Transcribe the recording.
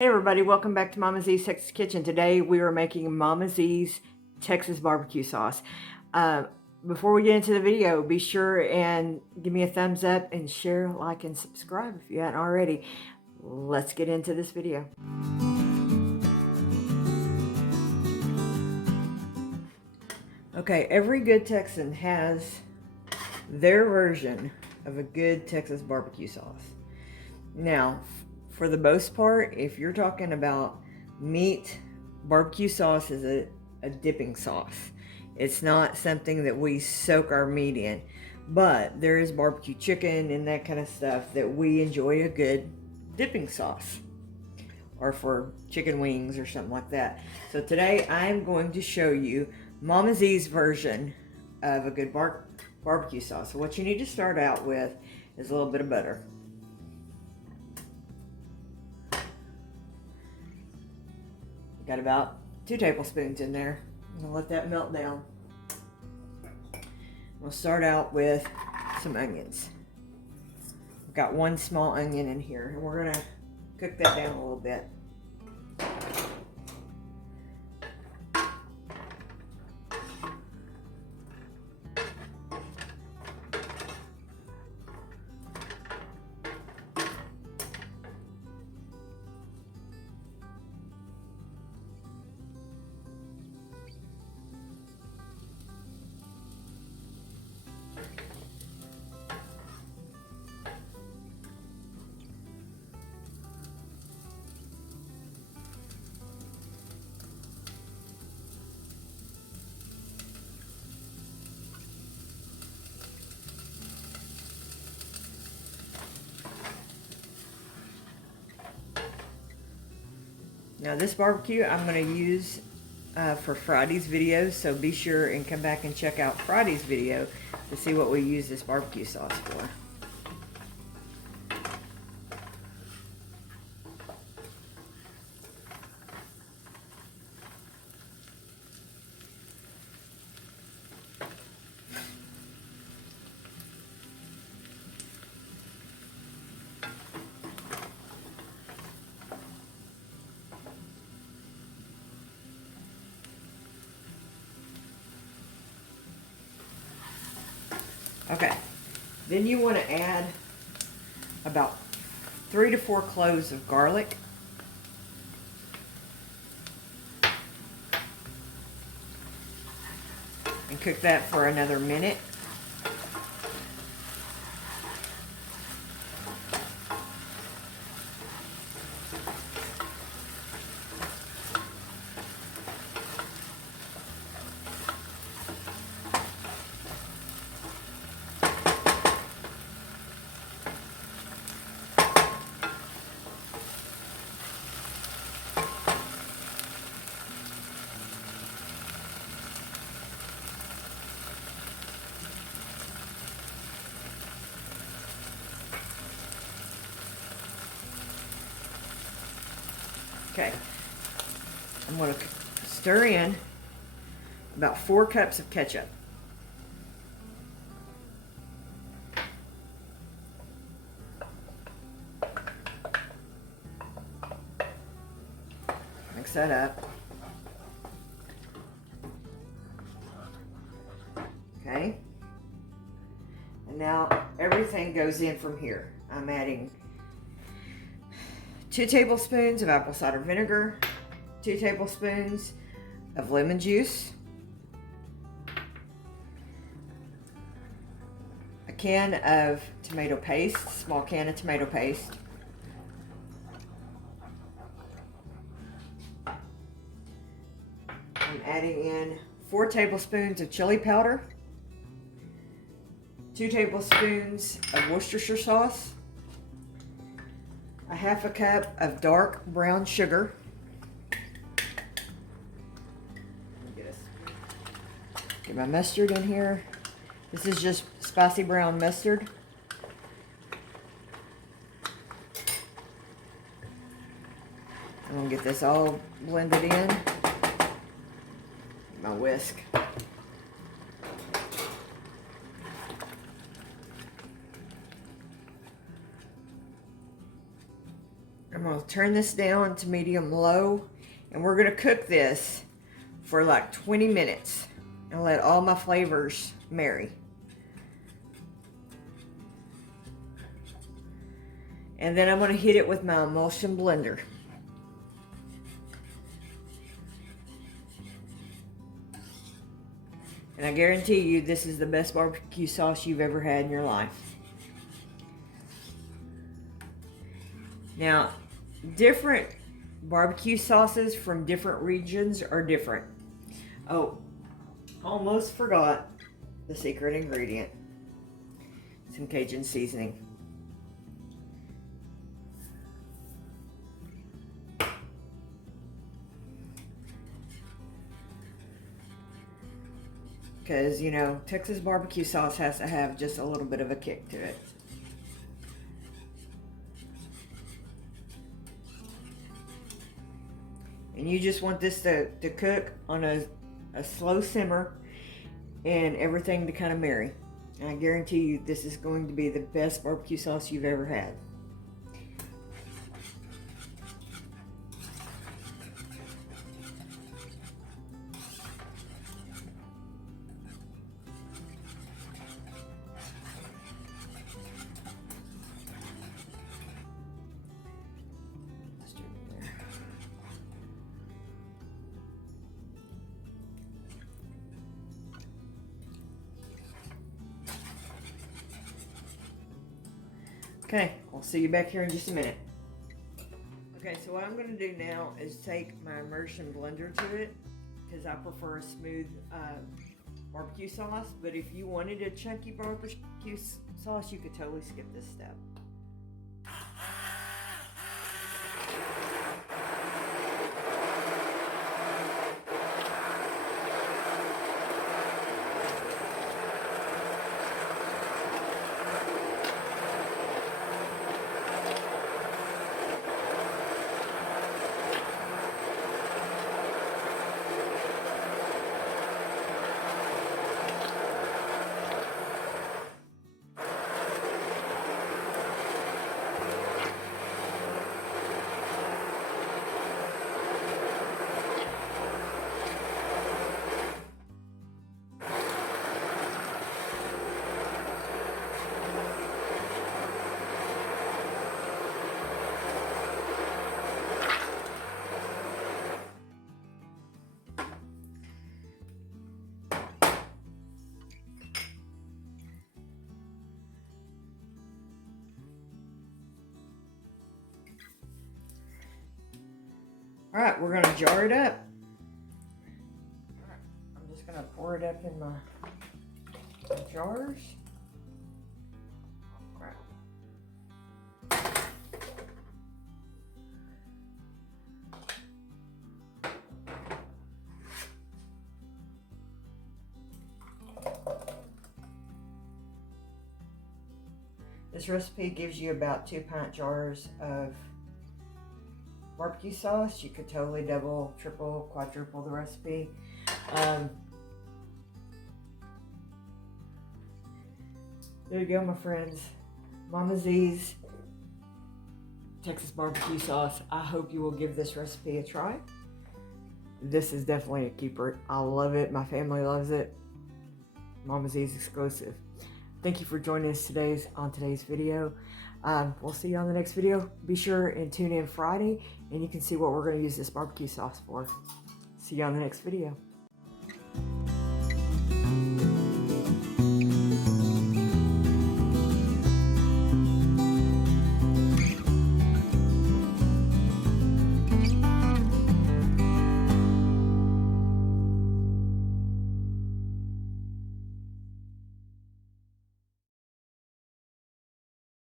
Hey everybody, welcome back to Mama Z's Texas Kitchen. Today we are making Mama Z's Texas barbecue sauce. Before we get into the video, be sure and give me a thumbs up and share, like, and subscribe if you haven't already. Let's get into this video. Okay, every good Texan has their version of a good Texas barbecue sauce. Now, for the most part, if you're talking about meat, barbecue sauce is a dipping sauce. It's not something that we soak our meat in, but there is barbecue chicken and that kind of stuff that we enjoy a good dipping sauce, or for chicken wings or something like that. So today I'm going to show you Mama Z's version of a good barbecue sauce. So what you need to start out with is a little bit of butter. Got about 2 tablespoons in there. I'm gonna let that melt down. We'll start out with some onions. I've got 1 small onion in here, and we're gonna cook that down a little bit. Now this barbecue I'm going to use for Friday's video, so be sure and come back and check out Friday's video to see what we use this barbecue sauce for. Okay, then you want to add about 3 to 4 cloves of garlic. And cook that for another minute. Okay, I'm going to stir in about 4 cups of ketchup. Mix that up. Okay, and now everything goes in from here. I'm adding 2 tablespoons of apple cider vinegar, 2 tablespoons of lemon juice, a can of tomato paste, small can of tomato paste, I'm adding in 4 tablespoons of chili powder, 2 tablespoons of Worcestershire sauce, a half a cup of dark brown sugar. Get my mustard in here. This is just spicy brown mustard. I'm gonna get this all blended in. My whisk. I'm going to turn this down to medium low, and we're gonna cook this for like 20 minutes and let all my flavors marry. And then I'm gonna hit it with my emulsion blender. And I guarantee you this is the best barbecue sauce you've ever had in your life. Now, different barbecue sauces from different regions are different. Oh, almost forgot the secret ingredient. Some Cajun seasoning. Because, you know, Texas barbecue sauce has to have just a little bit of a kick to it. And you just want this to cook on a slow simmer and everything to kind of marry. And I guarantee you this is going to be the best barbecue sauce you've ever had. Okay, I'll see you back here in just a minute. Okay, so what I'm going to do now is take my immersion blender to it, because I prefer a smooth barbecue sauce. But if you wanted a chunky barbecue sauce, you could totally skip this step. All right, we're gonna jar it up. All right, I'm just gonna pour it up in my jars. Oh, crap. This recipe gives you about 2-pint jars of barbecue sauce. You could totally double, triple, quadruple the recipe. There you go, my friends. Mama Z's Texas barbecue sauce. I hope you will give this recipe a try. This is definitely a keeper. I love it. My family loves it. Mama Z's exclusive. Thank you for joining us on today's video. We'll see you on the next video. Be sure and tune in Friday, and you can see what we're going to use this barbecue sauce for. See you on the next video.